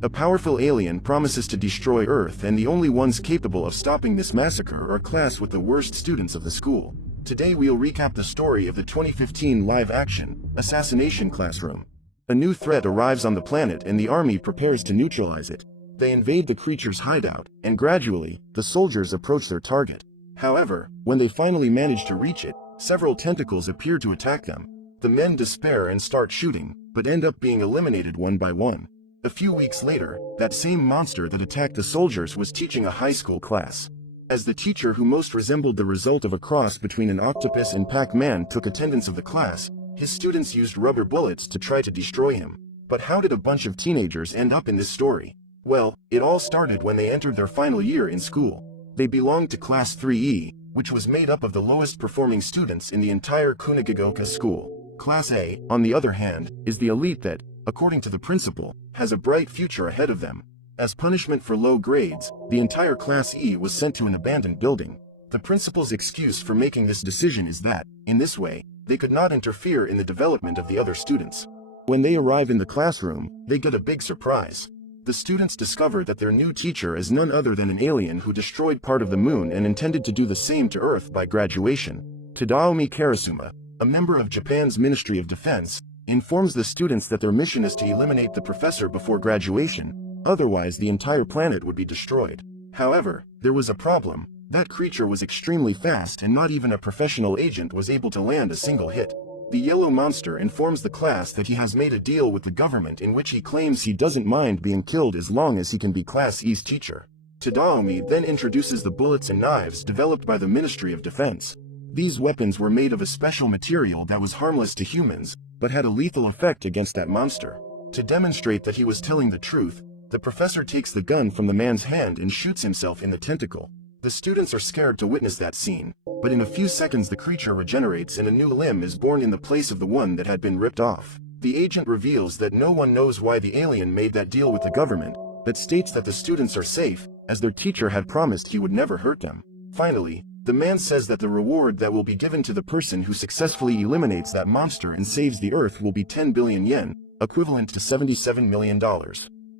A powerful alien promises to destroy Earth, and the only ones capable of stopping this massacre are class with the worst students of the school. Today we'll recap the story of the 2015 live-action Assassination classroom. A new threat arrives on the planet and the army prepares to neutralize it. They invade the creature's hideout, and gradually, the soldiers approach their target. However, when they finally manage to reach it, several tentacles appear to attack them. The men despair and start shooting, but end up being eliminated one by one. A few weeks later, that same monster that attacked the soldiers was teaching a high school class. As the teacher who most resembled the result of a cross between an octopus and Pac-Man took attendance of the class, his students used rubber bullets to try to destroy him. But how did a bunch of teenagers end up in this story? Well, it all started when they entered their final year in school. They belonged to Class 3E, which was made up of the lowest performing students in the entire Kunugigaoka School. Class A, on the other hand, is the elite that, according to the principal, has a bright future ahead of them. As punishment for low grades, the entire Class E was sent to an abandoned building. The principal's excuse for making this decision is that, in this way, they could not interfere in the development of the other students. When they arrive in the classroom, they get a big surprise. The students discover that their new teacher is none other than an alien who destroyed part of the moon and intended to do the same to Earth by graduation. Tadaomi Karasuma, a member of Japan's Ministry of Defense, informs the students that their mission is to eliminate the professor before graduation, otherwise the entire planet would be destroyed. However, there was a problem. That creature was extremely fast and not even a professional agent was able to land a single hit. The yellow monster informs the class that he has made a deal with the government in which he claims he doesn't mind being killed as long as he can be Class E's teacher. Tadaomi then introduces the bullets and knives developed by the Ministry of Defense. These weapons were made of a special material that was harmless to humans, but had a lethal effect against that monster. To demonstrate that he was telling the truth, the professor takes the gun from the man's hand and shoots himself in the tentacle. The students are scared to witness that scene, but in a few seconds the creature regenerates and a new limb is born in the place of the one that had been ripped off. The agent reveals that no one knows why the alien made that deal with the government, but states that the students are safe, as their teacher had promised he would never hurt them. Finally, the man says that the reward that will be given to the person who successfully eliminates that monster and saves the Earth will be 10 billion yen, equivalent to $77 million.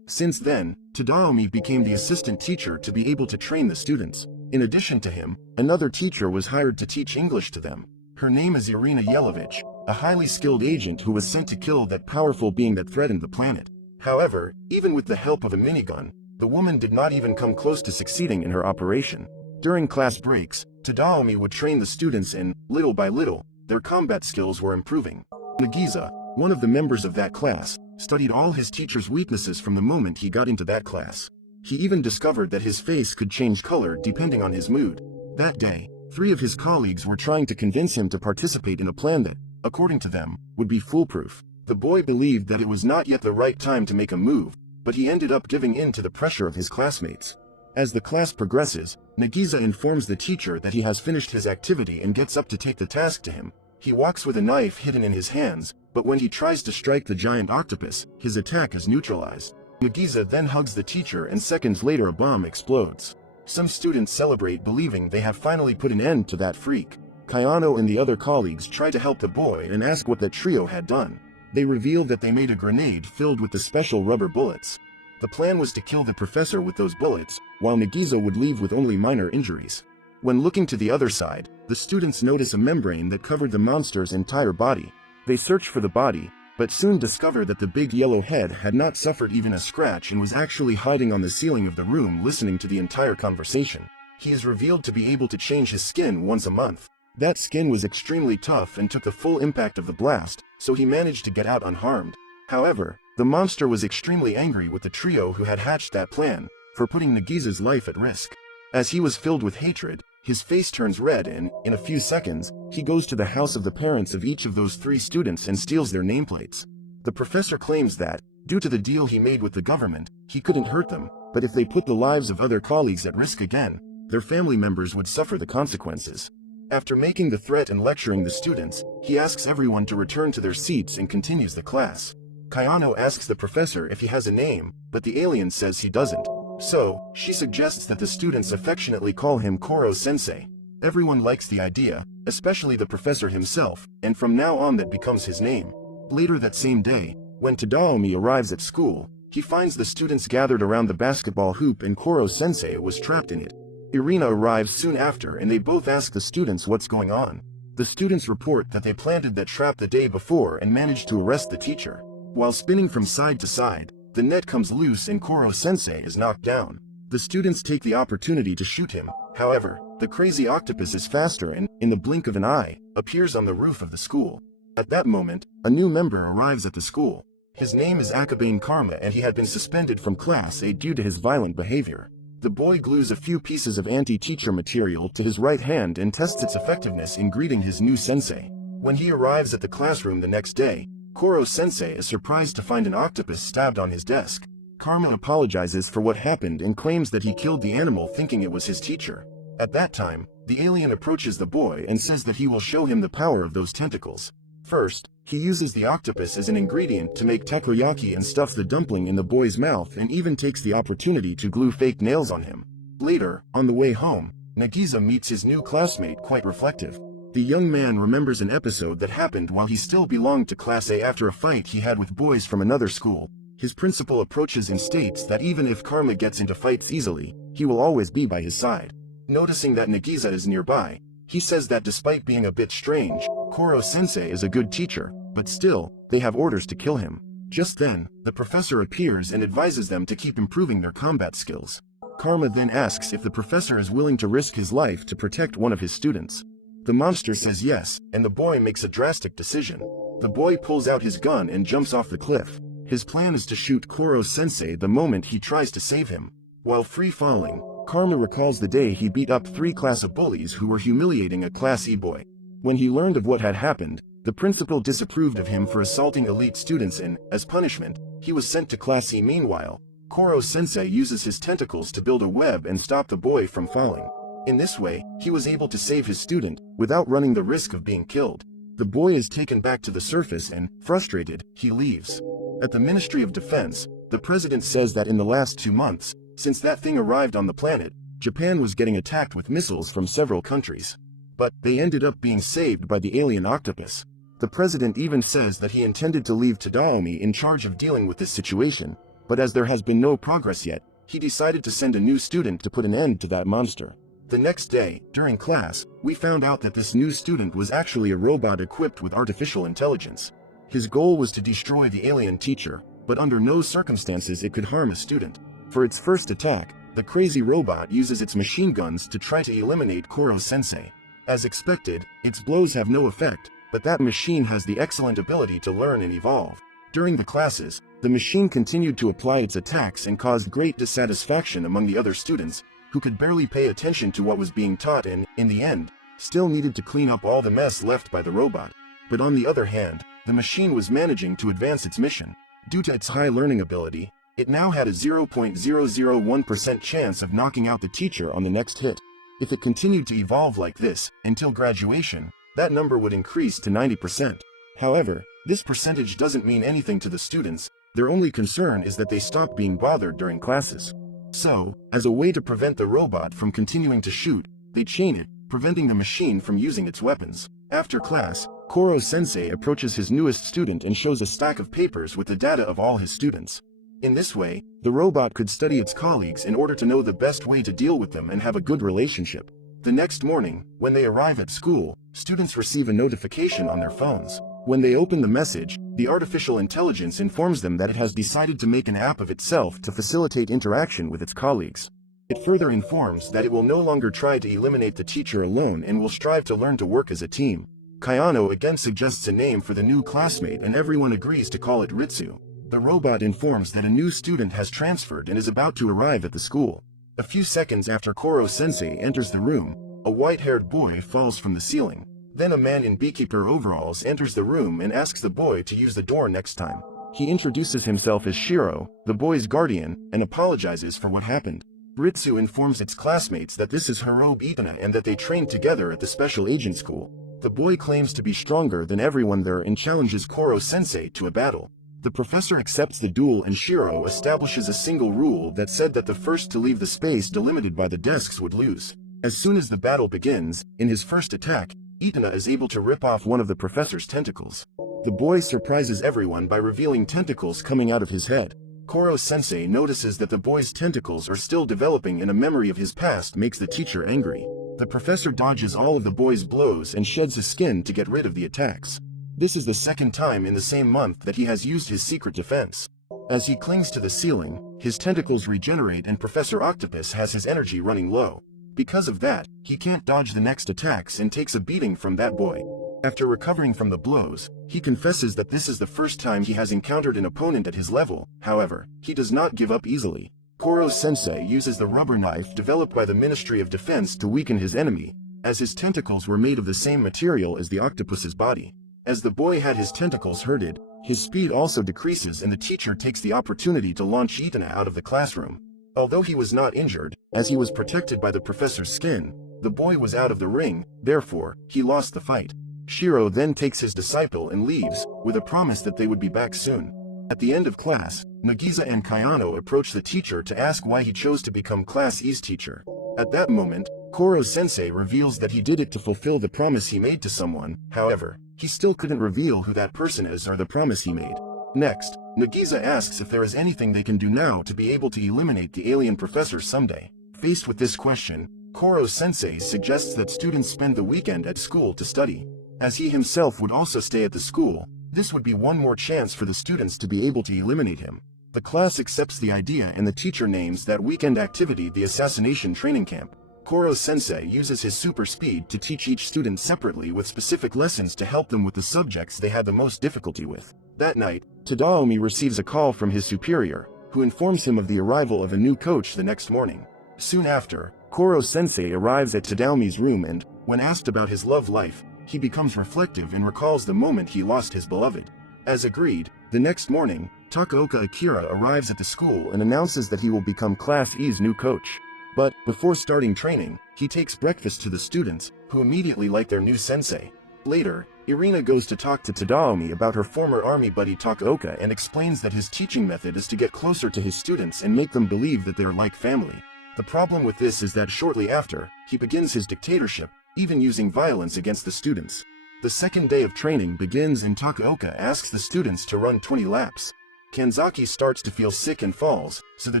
Since then, Tadaomi became the assistant teacher to be able to train the students. In addition to him, another teacher was hired to teach English to them. Her name is Irina Yelovich, a highly skilled agent who was sent to kill that powerful being that threatened the planet. However, even with the help of a minigun, the woman did not even come close to succeeding in her operation. During class breaks, Tadaomi would train the students and, little by little, their combat skills were improving. Nagisa, one of the members of that class, studied all his teacher's weaknesses from the moment he got into that class. He even discovered that his face could change color depending on his mood. That day, 3 of his colleagues were trying to convince him to participate in a plan that, according to them, would be foolproof. The boy believed that it was not yet the right time to make a move, but he ended up giving in to the pressure of his classmates. As the class progresses, Nagisa informs the teacher that he has finished his activity and gets up to take the task to him. He walks with a knife hidden in his hands, but when he tries to strike the giant octopus, his attack is neutralized. Nagisa then hugs the teacher and seconds later a bomb explodes. Some students celebrate believing they have finally put an end to that freak. Kayano and the other colleagues try to help the boy and ask what that trio had done. They reveal that they made a grenade filled with the special rubber bullets. The plan was to kill the professor with those bullets, while Nagisa would leave with only minor injuries. When looking to the other side, the students notice a membrane that covered the monster's entire body. They search for the body, but soon discover that the big yellow head had not suffered even a scratch and was actually hiding on the ceiling of the room listening to the entire conversation. He is revealed to be able to change his skin once a month. That skin was extremely tough and took the full impact of the blast, so he managed to get out unharmed. However, the monster was extremely angry with the trio who had hatched that plan, for putting Nagisa's life at risk. As he was filled with hatred, his face turns red and, in a few seconds, he goes to the house of the parents of each of those 3 students and steals their nameplates. The professor claims that, due to the deal he made with the government, he couldn't hurt them, but if they put the lives of other colleagues at risk again, their family members would suffer the consequences. After making the threat and lecturing the students, he asks everyone to return to their seats and continues the class. Kayano asks the professor if he has a name, but the alien says he doesn't. So, she suggests that the students affectionately call him Koro-sensei. Everyone likes the idea, especially the professor himself, and from now on that becomes his name. Later that same day, when Tadaomi arrives at school, He finds the students gathered around the basketball hoop and Koro-sensei was trapped in it. Irina arrives soon after and they both ask the students what's going on. The students report that they planted that trap the day before and managed to arrest the teacher. While spinning from side to side, the net comes loose and Koro-sensei is knocked down. The students take the opportunity to shoot him. However, the crazy octopus is faster and, in the blink of an eye, appears on the roof of the school. At that moment, a new member arrives at the school. His name is Akabane Karma and he had been suspended from Class A due to his violent behavior. The boy glues a few pieces of anti-teacher material to his right hand and tests its effectiveness in greeting his new sensei. When he arrives at the classroom the next day, Koro-sensei is surprised to find an octopus stabbed on his desk. Karma apologizes for what happened and claims that he killed the animal thinking it was his teacher. At that time, the alien approaches the boy and says that he will show him the power of those tentacles. First, he uses the octopus as an ingredient to make takoyaki and stuffs the dumpling in the boy's mouth and even takes the opportunity to glue fake nails on him. Later, on the way home, Nagisa meets his new classmate quite reflective. The young man remembers an episode that happened while he still belonged to Class A after a fight he had with boys from another school. His principal approaches and states that even if Karma gets into fights easily, he will always be by his side. Noticing that Nagisa is nearby, he says that despite being a bit strange, Koro-sensei is a good teacher, but still, they have orders to kill him. Just then, the professor appears and advises them to keep improving their combat skills. Karma then asks if the professor is willing to risk his life to protect one of his students. The monster says yes, and the boy makes a drastic decision. The boy pulls out his gun and jumps off the cliff. His plan is to shoot Koro-sensei the moment he tries to save him. While free-falling, Karma recalls the day he beat up 3 class A bullies who were humiliating a Class E boy. When he learned of what had happened, the principal disapproved of him for assaulting elite students and, as punishment, he was sent to Class E. Meanwhile, Koro-sensei uses his tentacles to build a web and stop the boy from falling. In this way, he was able to save his student, without running the risk of being killed. The boy is taken back to the surface and, frustrated, he leaves. At the Ministry of Defense, the president says that in the last 2 months, since that thing arrived on the planet, Japan was getting attacked with missiles from several countries. But they ended up being saved by the alien octopus. The president even says that he intended to leave Tadaomi in charge of dealing with this situation, but as there has been no progress yet, he decided to send a new student to put an end to that monster. The next day, during class, we found out that this new student was actually a robot equipped with artificial intelligence. His goal was to destroy the alien teacher, but under no circumstances it could harm a student. For its first attack, the crazy robot uses its machine guns to try to eliminate Koro-sensei. As expected, its blows have no effect, but that machine has the excellent ability to learn and evolve. During the classes, the machine continued to apply its attacks and caused great dissatisfaction among the other students, who could barely pay attention to what was being taught and, in the end, still needed to clean up all the mess left by the robot. But on the other hand, the machine was managing to advance its mission. Due to its high learning ability, it now had a 0.001% chance of knocking out the teacher on the next hit. If it continued to evolve like this, until graduation, that number would increase to 90%. However, this percentage doesn't mean anything to the students. Their only concern is that they stop being bothered during classes. So, as a way to prevent the robot from continuing to shoot, they chain it, preventing the machine from using its weapons. After class, Koro-sensei approaches his newest student and shows a stack of papers with the data of all his students. In this way, the robot could study its colleagues in order to know the best way to deal with them and have a good relationship. The next morning, when they arrive at school, students receive a notification on their phones. When they open the message, the artificial intelligence informs them that it has decided to make an app of itself to facilitate interaction with its colleagues. It further informs that it will no longer try to eliminate the teacher alone and will strive to learn to work as a team. Kayano again suggests a name for the new classmate and everyone agrees to call it Ritsu. The robot informs that a new student has transferred and is about to arrive at the school. A few seconds after Koro-sensei enters the room, a white-haired boy falls from the ceiling. Then a man in beekeeper overalls enters the room and asks the boy to use the door next time. He introduces himself as Shiro, the boy's guardian, and apologizes for what happened. Ritsu informs its classmates that this is Hirobe Itana and that they trained together at the special agent school. The boy claims to be stronger than everyone there and challenges Koro-sensei to a battle. The professor accepts the duel and Shiro establishes a single rule that said that the first to leave the space delimited by the desks would lose. As soon as the battle begins, in his first attack, Itana is able to rip off one of the professor's tentacles. The boy surprises everyone by revealing tentacles coming out of his head. Koro-sensei notices that the boy's tentacles are still developing and a memory of his past makes the teacher angry. The professor dodges all of the boy's blows and sheds his skin to get rid of the attacks. This is the second time in the same month that he has used his secret defense. As he clings to the ceiling, his tentacles regenerate and Professor Octopus has his energy running low. Because of that, he can't dodge the next attacks and takes a beating from that boy. After recovering from the blows, he confesses that this is the first time he has encountered an opponent at his level. However, he does not give up easily. Koro-sensei uses the rubber knife developed by the Ministry of Defense to weaken his enemy, as his tentacles were made of the same material as the octopus's body. As the boy had his tentacles hurted, his speed also decreases and the teacher takes the opportunity to launch Itana out of the classroom. Although he was not injured, as he was protected by the professor's skin, the boy was out of the ring, therefore, he lost the fight. Shiro then takes his disciple and leaves, with a promise that they would be back soon. At the end of class, Nagisa and Kayano approach the teacher to ask why he chose to become Class E's teacher. At that moment, Koro-sensei reveals that he did it to fulfill the promise he made to someone. However, he still couldn't reveal who that person is or the promise he made. Next, Nagisa asks if there is anything they can do now to be able to eliminate the alien professor someday. Faced with this question, Koro-sensei suggests that students spend the weekend at school to study. As he himself would also stay at the school, this would be one more chance for the students to be able to eliminate him. The class accepts the idea and the teacher names that weekend activity the Assassination training camp. Koro-sensei uses his super speed to teach each student separately with specific lessons to help them with the subjects they had the most difficulty with. That night, Tadaomi receives a call from his superior, who informs him of the arrival of a new coach the next morning. Soon after, Koro-sensei arrives at Tadaomi's room and, when asked about his love life, he becomes reflective and recalls the moment he lost his beloved. As agreed, the next morning, Takaoka Akira arrives at the school and announces that he will become Class E's new coach. But, before starting training, he takes breakfast to the students, who immediately like their new sensei. Later, Irina goes to talk to Tadaomi about her former army buddy Takaoka and explains that his teaching method is to get closer to his students and make them believe that they are like family. The problem with this is that shortly after, he begins his dictatorship, even using violence against the students. The second day of training begins and Takaoka asks the students to run 20 laps. Kanzaki starts to feel sick and falls, so the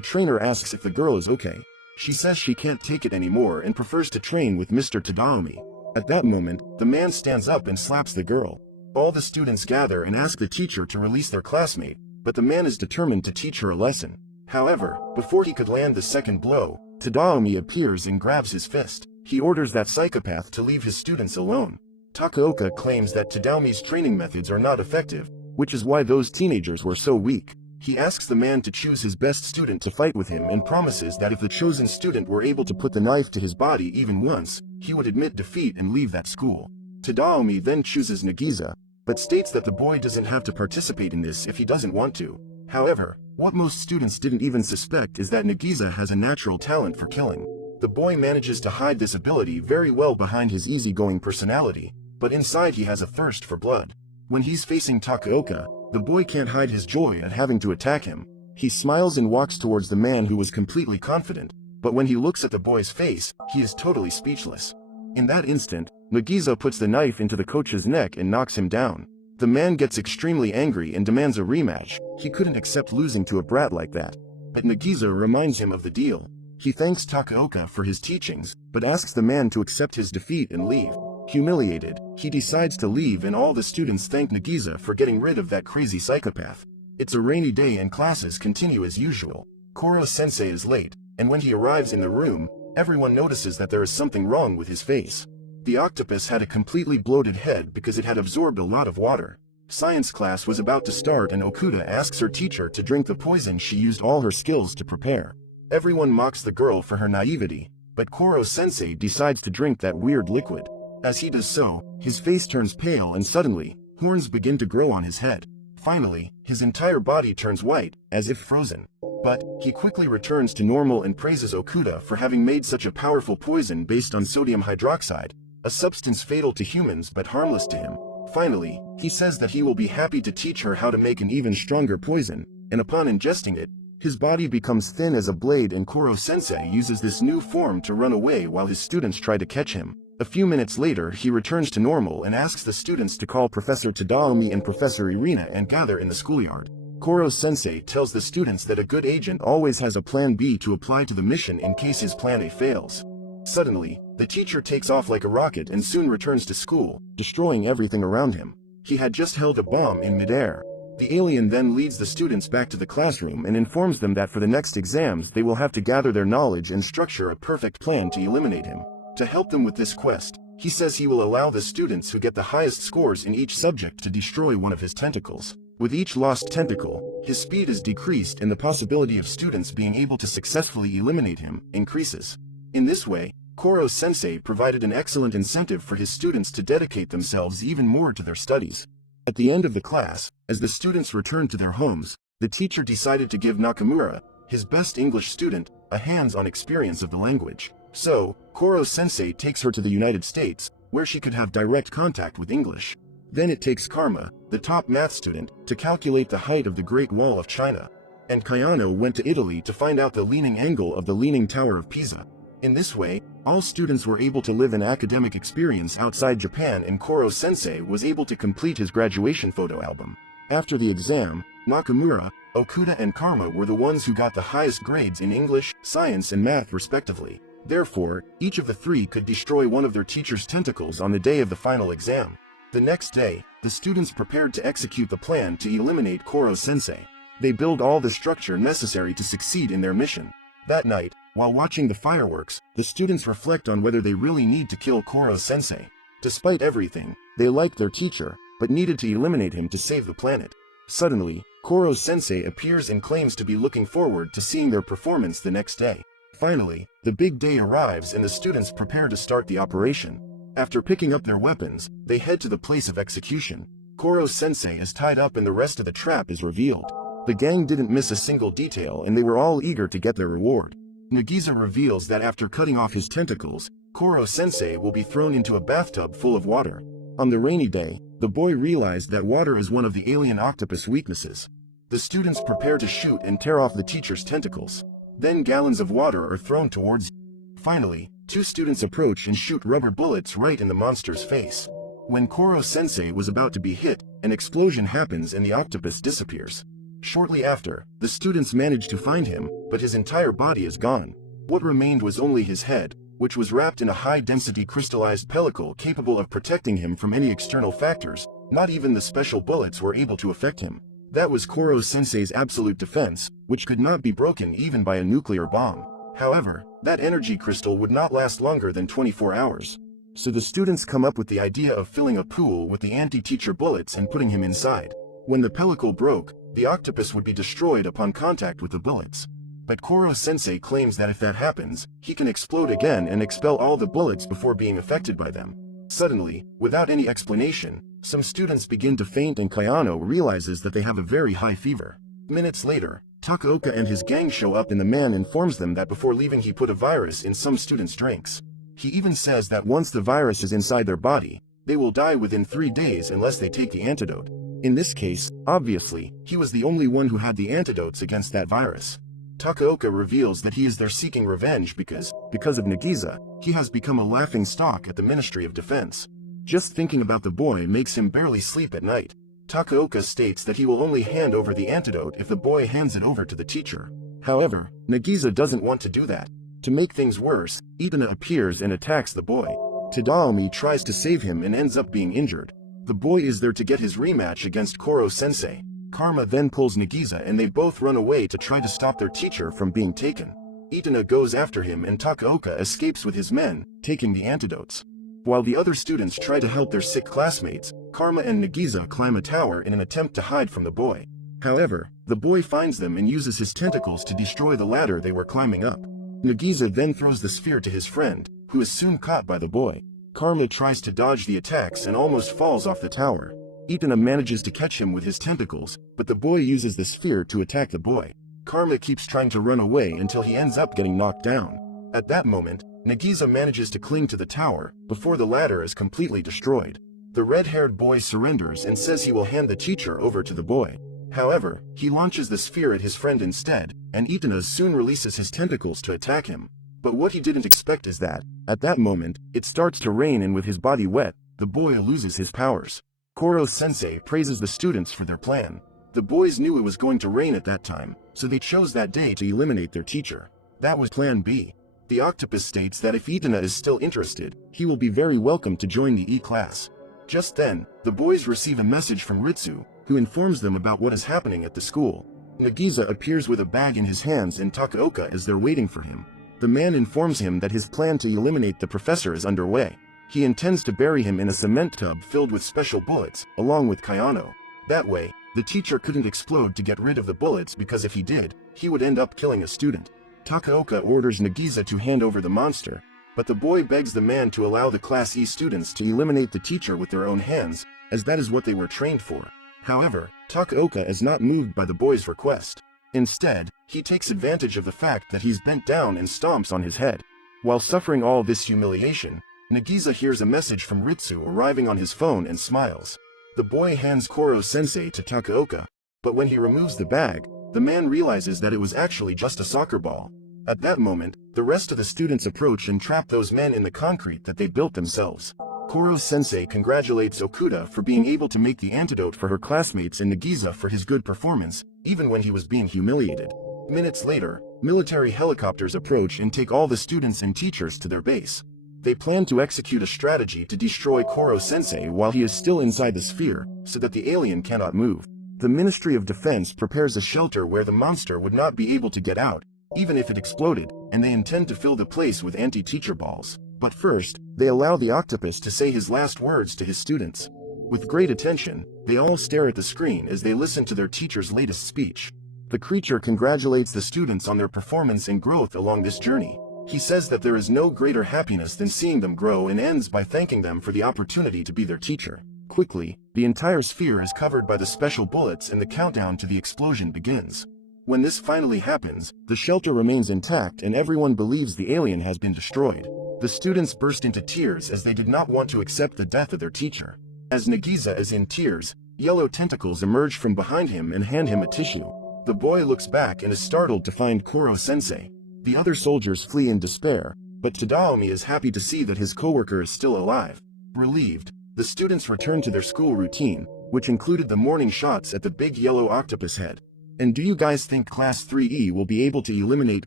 trainer asks if the girl is okay. She says she can't take it anymore and prefers to train with Mr. Tadaomi. At that moment, the man stands up and slaps the girl. All the students gather and ask the teacher to release their classmate, but the man is determined to teach her a lesson. However, before he could land the second blow, Tadaomi appears and grabs his fist. He orders that psychopath to leave his students alone. Takaoka claims that Tadaomi's training methods are not effective, which is why those teenagers were so weak. He asks the man to choose his best student to fight with him and promises that if the chosen student were able to put the knife to his body even once, he would admit defeat and leave that school. Tadaomi then chooses Nagisa, but states that the boy doesn't have to participate in this if he doesn't want to. However, what most students didn't even suspect is that Nagisa has a natural talent for killing. The boy manages to hide this ability very well behind his easygoing personality, but inside he has a thirst for blood. When he's facing Takaoka, the boy can't hide his joy at having to attack him. He smiles and walks towards the man who was completely confident, but when he looks at the boy's face, he is totally speechless. In that instant, Nagisa puts the knife into the coach's neck and knocks him down. The man gets extremely angry and demands a rematch. He couldn't accept losing to a brat like that. But Nagisa reminds him of the deal. He thanks Takaoka for his teachings, but asks the man to accept his defeat and leave. Humiliated, he decides to leave and all the students thank Nagisa for getting rid of that crazy psychopath. It's a rainy day and classes continue as usual. Koro-sensei is late, and when he arrives in the room, everyone notices that there is something wrong with his face. The octopus had a completely bloated head because it had absorbed a lot of water. Science class was about to start and Okuda asks her teacher to drink the poison she used all her skills to prepare. Everyone mocks the girl for her naivety, but Koro-sensei decides to drink that weird liquid. As he does so, his face turns pale and suddenly, horns begin to grow on his head. Finally, his entire body turns white, as if frozen. But, he quickly returns to normal and praises Okuda for having made such a powerful poison based on sodium hydroxide, a substance fatal to humans but harmless to him. Finally, he says that he will be happy to teach her how to make an even stronger poison, and upon ingesting it, his body becomes thin as a blade and Koro-sensei uses this new form to run away while his students try to catch him. A few minutes later he returns to normal and asks the students to call Professor Tadaomi and Professor Irina and gather in the schoolyard. Koro-sensei tells the students that a good agent always has a plan B to apply to the mission in case his plan A fails. Suddenly, the teacher takes off like a rocket and soon returns to school, destroying everything around him. He had just held a bomb in midair. The alien then leads the students back to the classroom and informs them that for the next exams they will have to gather their knowledge and structure a perfect plan to eliminate him. To help them with this quest, he says he will allow the students who get the highest scores in each subject to destroy one of his tentacles. With each lost tentacle, his speed is decreased and the possibility of students being able to successfully eliminate him increases. In this way, Koro-sensei provided an excellent incentive for his students to dedicate themselves even more to their studies. At the end of the class, as the students returned to their homes, the teacher decided to give Nakamura, his best English student, a hands-on experience of the language. So, Koro-sensei takes her to the United States, where she could have direct contact with English. Then it takes Karma, the top math student, to calculate the height of the Great Wall of China. And Kayano went to Italy to find out the leaning angle of the Leaning Tower of Pisa. In this way, all students were able to live an academic experience outside Japan and Koro-sensei was able to complete his graduation photo album. After the exam, Nakamura, Okuda and Karma were the ones who got the highest grades in English, science and math respectively. Therefore, each of the three could destroy one of their teacher's tentacles on the day of the final exam. The next day, the students prepared to execute the plan to eliminate Koro-sensei. They build all the structure necessary to succeed in their mission. That night, while watching the fireworks, the students reflect on whether they really need to kill Koro-sensei. Despite everything, they liked their teacher, but needed to eliminate him to save the planet. Suddenly, Koro-sensei appears and claims to be looking forward to seeing their performance the next day. Finally, the big day arrives and the students prepare to start the operation. After picking up their weapons, they head to the place of execution. Koro-sensei is tied up and the rest of the trap is revealed. The gang didn't miss a single detail and they were all eager to get their reward. Nagisa reveals that after cutting off his tentacles, Koro-sensei will be thrown into a bathtub full of water. On the rainy day, the boy realized that water is one of the Alien Octopus weaknesses. The students prepare to shoot and tear off the teacher's tentacles. Then gallons of water are thrown towards. Finally, two students approach and shoot rubber bullets right in the monster's face. When Koro-sensei was about to be hit, an explosion happens and the octopus disappears. Shortly after, the students manage to find him, but his entire body is gone. What remained was only his head, which was wrapped in a high-density crystallized pellicle capable of protecting him from any external factors. Not even the special bullets were able to affect him. That was Koro-sensei's absolute defense, which could not be broken even by a nuclear bomb. However, that energy crystal would not last longer than 24 hours. So the students come up with the idea of filling a pool with the anti-teacher bullets and putting him inside. When the pellicle broke, the octopus would be destroyed upon contact with the bullets. But Koro-sensei claims that if that happens, he can explode again and expel all the bullets before being affected by them. Suddenly, without any explanation, some students begin to faint and Kayano realizes that they have a very high fever. Minutes later, Takaoka and his gang show up and the man informs them that before leaving he put a virus in some students' drinks. He even says that once the virus is inside their body, they will die within 3 days unless they take the antidote. In this case, obviously, he was the only one who had the antidotes against that virus. Takaoka reveals that he is there seeking revenge because of Nagisa, he has become a laughing stock at the Ministry of Defense. Just thinking about the boy makes him barely sleep at night. Takaoka states that he will only hand over the antidote if the boy hands it over to the teacher. However, Nagisa doesn't want to do that. To make things worse, Itana appears and attacks the boy. Tadaomi tries to save him and ends up being injured. The boy is there to get his rematch against Koro-sensei. Karma then pulls Nagisa and they both run away to try to stop their teacher from being taken. Itana goes after him and Takaoka escapes with his men, taking the antidotes. While the other students try to help their sick classmates, Karma and Nagisa climb a tower in an attempt to hide from the boy. However, the boy finds them and uses his tentacles to destroy the ladder they were climbing up. Nagisa then throws the sphere to his friend, who is soon caught by the boy. Karma tries to dodge the attacks and almost falls off the tower. Itana manages to catch him with his tentacles, but the boy uses the sphere to attack the boy. Karma keeps trying to run away until he ends up getting knocked down. At that moment, Nagisa manages to cling to the tower, before the ladder is completely destroyed. The red-haired boy surrenders and says he will hand the teacher over to the boy. However, he launches the sphere at his friend instead, and Itana soon releases his tentacles to attack him. But what he didn't expect is that, at that moment, it starts to rain and with his body wet, the boy loses his powers. Koro-sensei praises the students for their plan. The boys knew it was going to rain at that time, so they chose that day to eliminate their teacher. That was Plan B. The octopus states that if Itana is still interested, he will be very welcome to join the E class. Just then, the boys receive a message from Ritsu, who informs them about what is happening at the school. Nagisa appears with a bag in his hands and Takaoka is there waiting for him. The man informs him that his plan to eliminate the professor is underway. He intends to bury him in a cement tub filled with special bullets, along with Kayano. That way, the teacher couldn't explode to get rid of the bullets because if he did, he would end up killing a student. Takaoka orders Nagisa to hand over the monster, but the boy begs the man to allow the Class E students to eliminate the teacher with their own hands, as that is what they were trained for. However, Takaoka is not moved by the boy's request. Instead, he takes advantage of the fact that he's bent down and stomps on his head. While suffering all this humiliation, Nagisa hears a message from Ritsu arriving on his phone and smiles. The boy hands Koro-sensei to Takaoka, but when he removes the bag, the man realizes that it was actually just a soccer ball. At that moment, the rest of the students approach and trap those men in the concrete that they built themselves. Koro-sensei congratulates Okuda for being able to make the antidote for her classmates and Nagisa for his good performance, even when he was being humiliated. Minutes later, military helicopters approach and take all the students and teachers to their base. They plan to execute a strategy to destroy Koro-sensei while he is still inside the sphere, so that the alien cannot move. The Ministry of Defense prepares a shelter where the monster would not be able to get out, even if it exploded, and they intend to fill the place with anti-teacher balls. But first, they allow the octopus to say his last words to his students. With great attention, they all stare at the screen as they listen to their teacher's latest speech. The creature congratulates the students on their performance and growth along this journey. He says that there is no greater happiness than seeing them grow and ends by thanking them for the opportunity to be their teacher. Quickly, the entire sphere is covered by the special bullets and the countdown to the explosion begins. When this finally happens, the shelter remains intact and everyone believes the alien has been destroyed. The students burst into tears as they did not want to accept the death of their teacher. As Nagisa is in tears, yellow tentacles emerge from behind him and hand him a tissue. The boy looks back and is startled to find Koro-sensei. The other soldiers flee in despair, but Tadaomi is happy to see that his coworker is still alive. Relieved, the students return to their school routine, which included the morning shots at the big yellow octopus head. And do you guys think Class 3E will be able to eliminate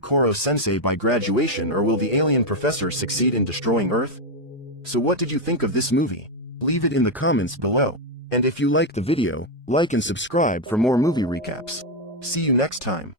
Koro-sensei by graduation, or will the alien professor succeed in destroying Earth? So what did you think of this movie? Leave it in the comments below. And if you liked the video, like and subscribe for more movie recaps. See you next time.